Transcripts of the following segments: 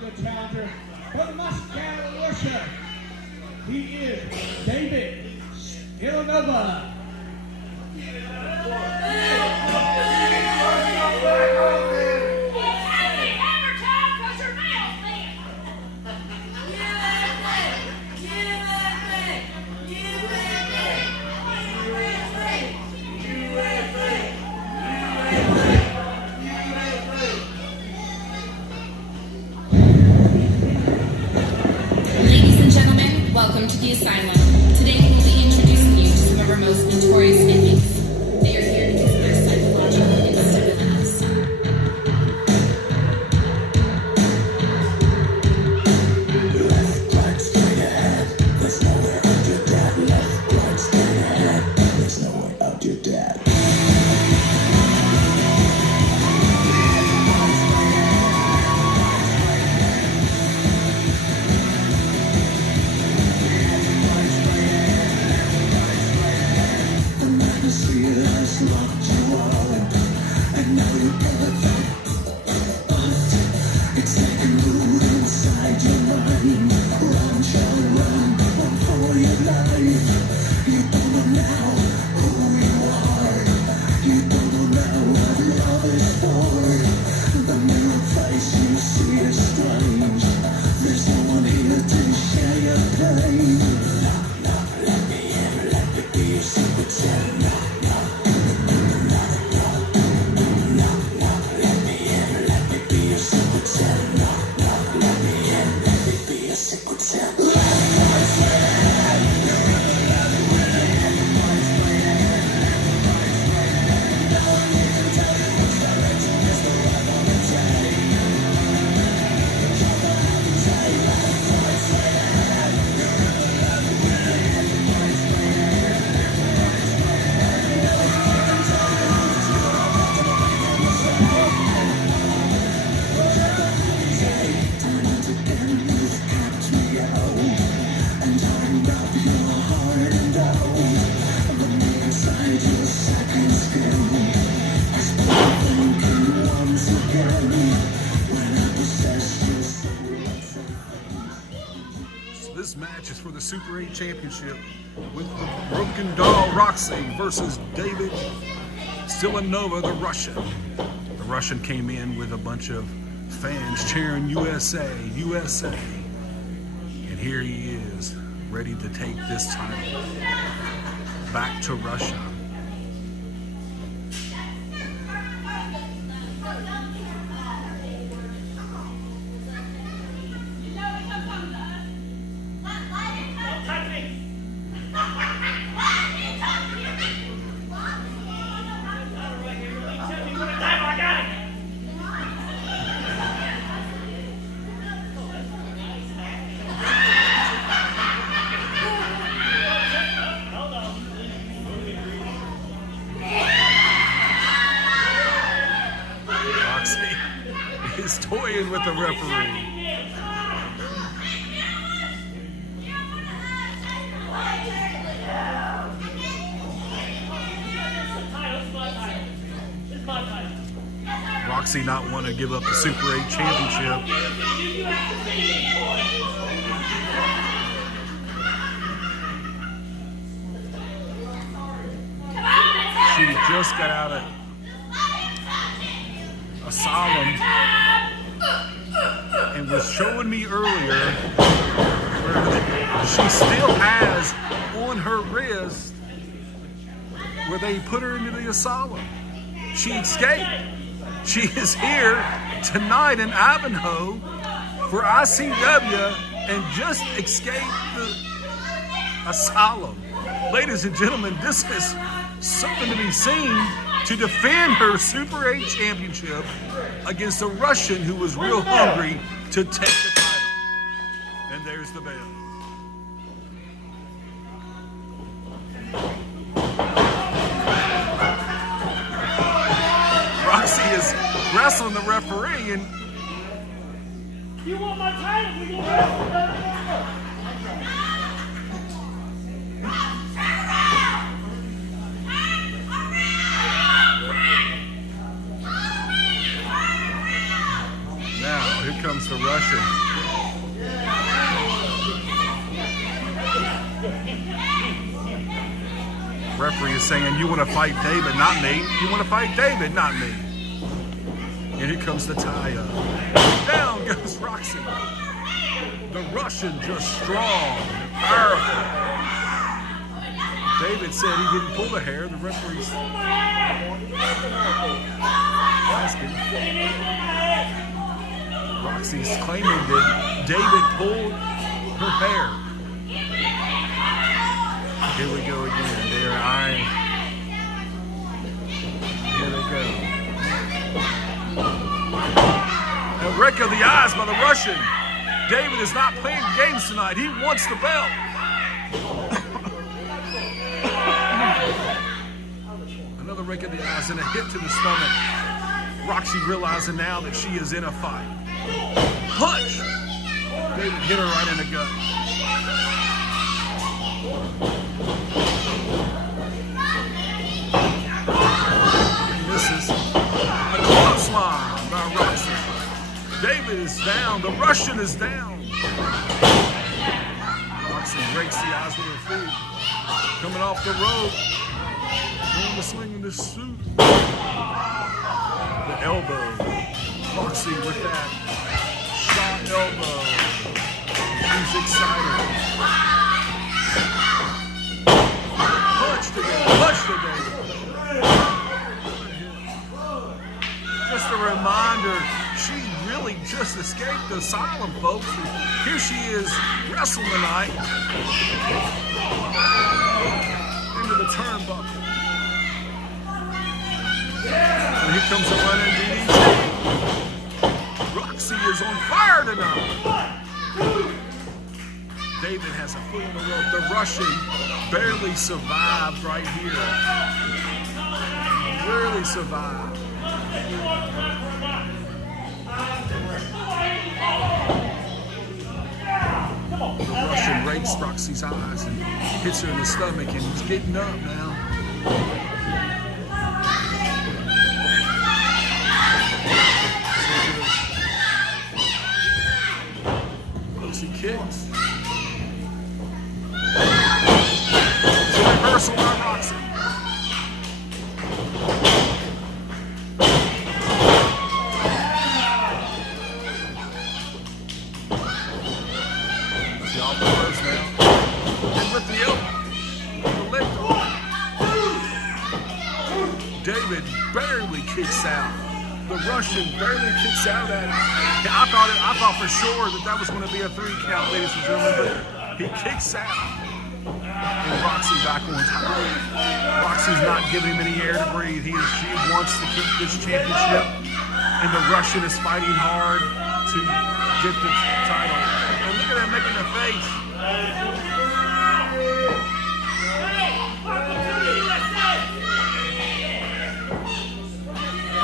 the challenger from Moscow, Russia. He is David Stellanova. Welcome to the Asylum. Today we'll be introducing you to some of our most notorious inmates. They are here because of their psychological instabilities. Left, right, straight ahead. There's nowhere out your dad. Left, right, straight ahead. There's no way out your dad. This match is for the Super 8 Championship with the Broken Doll Roxy versus David Stellanova, the Russian. The Russian came in with a bunch of fans cheering USA, USA. And here he is, ready to take this title back to Russia. Is toying with the referee. Roxy not want to give up the Super 8 Championship. She just got out of asylum and was showing me earlier where she still has on her wrist where they put her into the asylum. She escaped. She is here tonight in Ivanhoe for ICW and just escaped the asylum. Ladies and gentlemen, this is something to be seen to defend her Super 8 Championship against a Russian who was real hungry to take the title. And there's the bell. Roxy is wrestling the referee and you want my title? We gonna wrestle that. now Here comes the Russian. Referee is saying, you want to fight David, not me. You want to fight David, not me. And here comes the tie-up. Down goes Roxy. The Russian just strong, powerful. David said he didn't pull the hair. The referee's asking. Roxy's claiming that David pulled her hair. Here we go again. They're eyeing. Here they go. A wreck of the eyes by the Russian. David is not playing games tonight. He wants the belt. Another rake of the eyes and a hit to the stomach. Roxy realizing now that she is in a fight. Punch! David hit her right in the gut. Misses. A clothesline by Roxy. David is down. The Russian is down. Roxy rakes the eyes with her feet. Coming off the rope. Doing the swing in the suit. The elbow. Roxy with that shot elbow. She's excited. Punch to David. Punch to David. Just a reminder, she really just escaped the asylum, folks. And here she is wrestling tonight. Into the turnbuckle. And here comes the running DDT. Roxy is on fire tonight. David has a foot on the rope. The Russian barely survived right here. Barely survived. The Russian rakes Roxy's eyes and hits her in the stomach, and he's getting up now. Roxy kicks. It's a reversal by Roxy. David barely kicks out. The Russian barely kicks out at it. I thought for sure that was going to be a 3 count, ladies and gentlemen, but he kicks out. And Roxy back on top. Roxy's not giving him any air to breathe. She wants to keep this championship, and the Russian is fighting hard to get the title. And look at him making a face.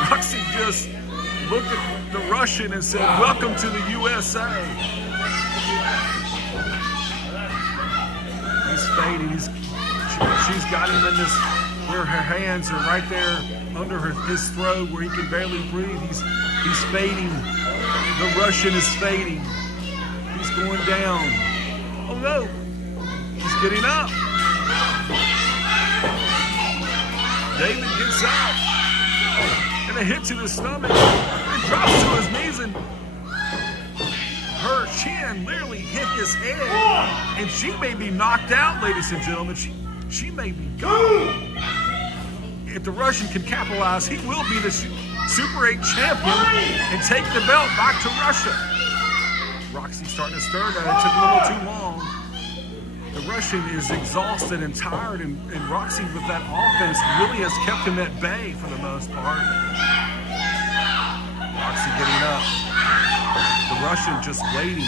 Roxy just looked at the Russian and said, "Welcome to the USA." He's fading. She's got him in this, where her hands are right there under his throat where he can barely breathe. He's fading. The Russian is fading. He's going down. Oh no, he's getting up. David gets up. And a hit to the stomach, and drops to his knees, and her chin literally hit his head, and she may be knocked out, ladies and gentlemen. She may be gone. If the Russian can capitalize, he will be the Super 8 champion and take the belt back to Russia. Roxy's starting to stir that. It took a little too long. The Russian is exhausted and tired, and Roxy with that offense really has kept him at bay for the most part. Roxy getting up. The Russian just waiting.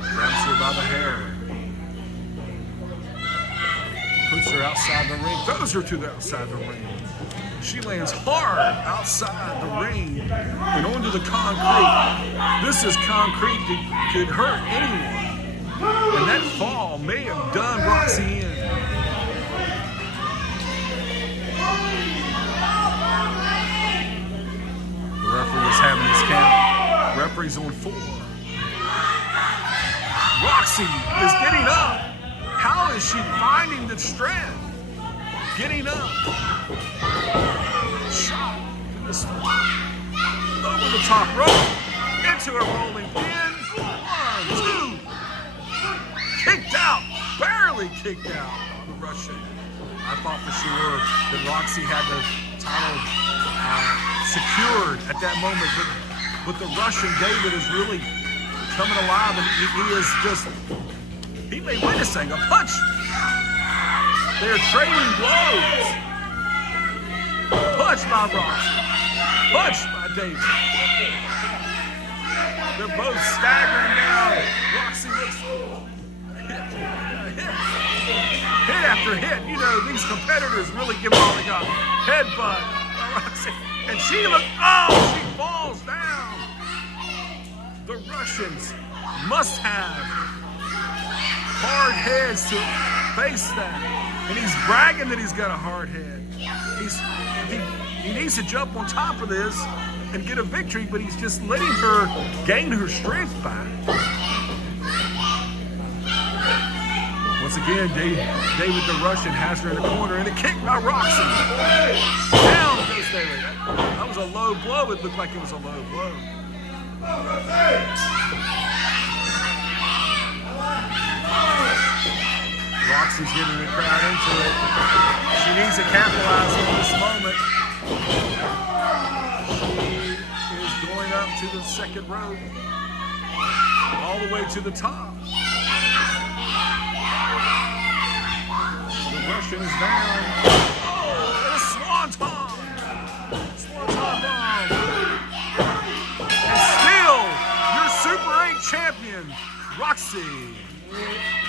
Grabs her by the hair. Puts her outside the ring. Throws her to the outside the ring. She lands hard outside the ring and onto the concrete. This is concrete that could hurt anyone. And that fall may have done Roxy in. The referee is having his count. referee's on 4. Roxy is getting up. How is she finding the strength? Getting up. Shot in the spot. Over the top rope. Into a rolling pin. 1, 2. Kicked out. Barely kicked out. The Russian. I thought for sure that Roxy had the title secured at that moment, but the Russian David is really coming alive, and he is just, he may, wait a second, a punch. They're trading blows. Punch by Roxy. Punch by David. They're both staggering down. Roxy looks hit after hit. You know, these competitors really give all they got. Headbutt by Roxy. And she she falls down. The Russians must have hard heads to face that. And he's bragging that he's got a hard head. He needs to jump on top of this and get a victory, but he's just letting her gain her strength back. Once again, David the Russian has her in the corner, and a kick by Roxy. Down goes David. That was a low blow. It looked like it was a low blow. Roxy's getting the crowd into it. She needs to capitalize on this moment. She is going up to the second rope, all the way to the top. The Russian is down. Oh, and a swanton. Swanton bomb. And still, your Super 8 champion, Roxy.